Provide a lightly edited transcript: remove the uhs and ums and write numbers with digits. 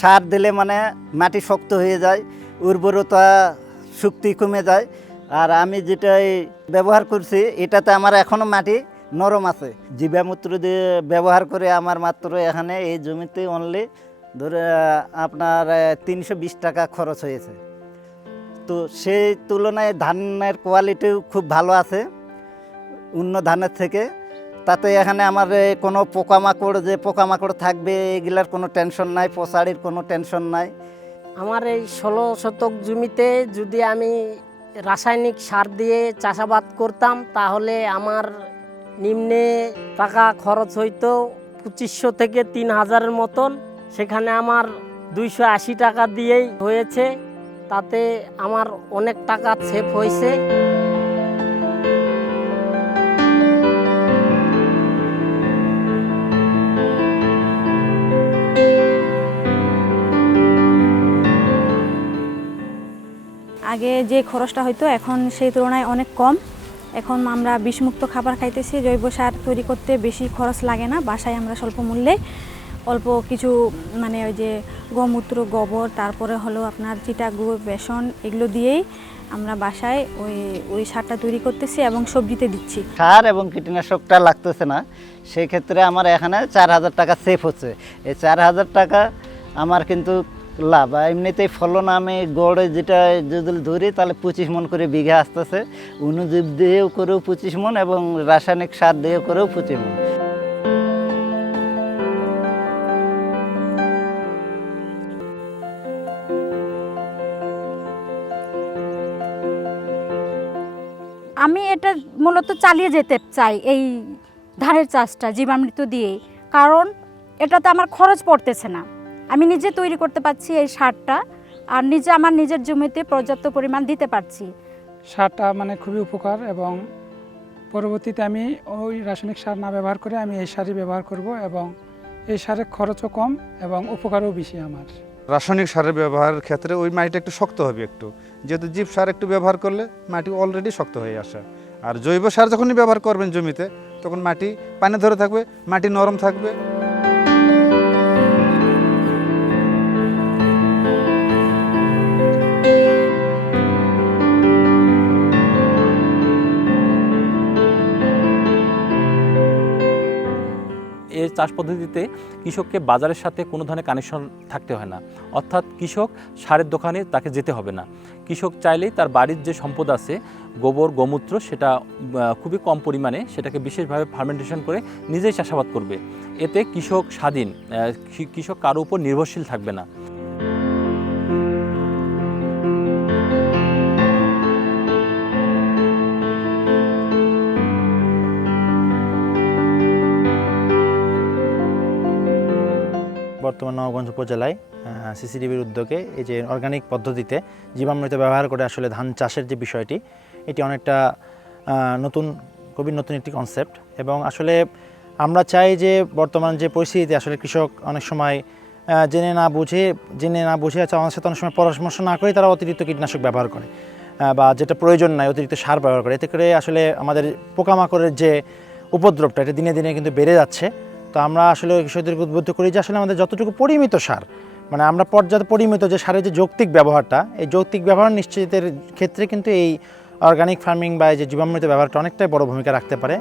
সার দিলে মানে মাটি শক্ত হয়ে যায়, উর্বরতা শক্তি কমে যায়। আর আমি যেটাই ব্যবহার করছি এটাতে আমার এখনও মাটি নরম আছে। জীবামূত্র দিয়ে ব্যবহার করে আমার মাত্র এখানে এই জমিতে অনলি ধরে আপনার 320 টাকা খরচ হয়েছে। তো সেই তুলনায় ধানের কোয়ালিটিও খুব ভালো আছে অন্য ধানের থেকে। তাতে এখানে আমার কোনো পোকামাকড় থাকবে এগুলার কোনো টেনশন নাই, পচাড়ির কোনো টেনশন নাই। আমার এই 16 শতক জমিতে যদি আমি রাসায়নিক সার দিয়ে চাষাবাদ করতাম তাহলে আমার নিম্নে টাকা খরচ হইতো 2500 থেকে 3000-এর মতন। সেখানে আমার 280 টাকা দিয়েই হয়েছে, তাতে আমার অনেক টাকা সেভ হয়েছে। আগে যে খরচটা হইতো এখন সেই তুলনায় অনেক কম। এখন আমরা বিষমুক্ত খাবার খাইতেছি, জৈব সার তৈরি করতে বেশি খরচ লাগে না। বাসায় আমরা স্বল্প মূল্যে অল্প কিছু মানে ওই যে গোমূত্র, গোবর, তারপরে হলো আপনার চিটা গুঁড়ো, বেসন, এগুলো দিয়েই আমরা বাসায় ওই সারটা তৈরি করতেছি এবং সবজিতে দিচ্ছি। সার এবং কীটনাশকটা লাগতেছে না, সেই ক্ষেত্রে আমার এখানে 4000 টাকা সেভ হচ্ছে। এই 4000 টাকা আমার কিন্তু লাভ। এমনিতেই ফলন আমি গড়ে যেটা যদি ধরি তাহলে 25 মণ করে বিঘা আসতেছে। অনুজীব দিয়েও করেও 25 মণ এবং রাসায়নিক সার দিয়েও করেও 25 মণ। আমি এটা মূলত চালিয়ে যেতে চাই এই ধানের চাষটা জীবামৃত দিয়ে, কারণ এটাতে আমার খরচ পড়তেছে না। আমি নিজে তৈরি করতে পারছি এই সারটা, আর নিজে আমার নিজের জমিতে পর্যাপ্ত পরিমাণ দিতে পারছি। সারটা মানে খুবই উপকার, এবং পরবর্তীতে আমি ওই রাসায়নিক সার না ব্যবহার করে আমি এই সারই ব্যবহার করব, এবং এই সারের খরচও কম এবং উপকারও বেশি আমার। রাসায়নিক সারের ব্যবহারের ক্ষেত্রে ওই মাটিটা একটু শক্ত হবে একটু, যেহেতু জীব সার একটু ব্যবহার করলে মাটি অলরেডি শক্ত হয়ে আসে। আর জৈব সার যখনই ব্যবহার করবেন জমিতে তখন মাটি পানি ধরে থাকবে, মাটি নরম থাকবে। এই চাষ পদ্ধতিতে কৃষককে বাজারের সাথে কোনো ধরনের কানেকশন থাকতে হয় না, অর্থাৎ কৃষক সারের দোকানে তাকে যেতে হবে না। কৃষক চাইলেই তার বাড়ির যে সম্পদ আছে গোবর, গোমূত্র, সেটা খুবই কম পরিমাণে সেটাকে বিশেষভাবে ফার্মেন্টেশন করে নিজেই চাষাবাদ করবে। এতে কৃষক স্বাধীন, কৃষক কারো উপর নির্ভরশীল থাকবে না। বর্তমান নওগাঁগঞ্জ উপজেলায় সিসিডিবির উদ্যোগে এই যে অর্গানিক পদ্ধতিতে জীবামৃত ব্যবহার করে আসলে ধান চাষের যে বিষয়টি, এটি অনেকটা খুবই নতুন একটি কনসেপ্ট। এবং আসলে আমরা চাই যে বর্তমান যে পরিস্থিতিতে আসলে কৃষক অনেক সময় জেনে না বুঝে আমাদের সাথে অনেক সময় পরামর্শ না করে তারা অতিরিক্ত কীটনাশক ব্যবহার করে বা যেটা প্রয়োজন নাই অতিরিক্ত সার ব্যবহার করে। এতে করে আসলে আমাদের পোকামাকড়ের যে উপদ্রবটা এটা দিনে দিনে কিন্তু বেড়ে যাচ্ছে। তো আমরা আসলে কৃষকদেরকে উদ্বুদ্ধ করি যে আসলে আমাদের যতটুকু পরিমিত সার, মানে আমরা পর্যাপ্ত পরিমিত যে সারের যে যৌক্তিক ব্যবহারটা, এই যৌক্তিক ব্যবহার নিশ্চিতের ক্ষেত্রে কিন্তু এই অর্গানিক ফার্মিং বা এই যে জীবামৃত ব্যবহারটা অনেকটাই বড় ভূমিকা রাখতে পারে।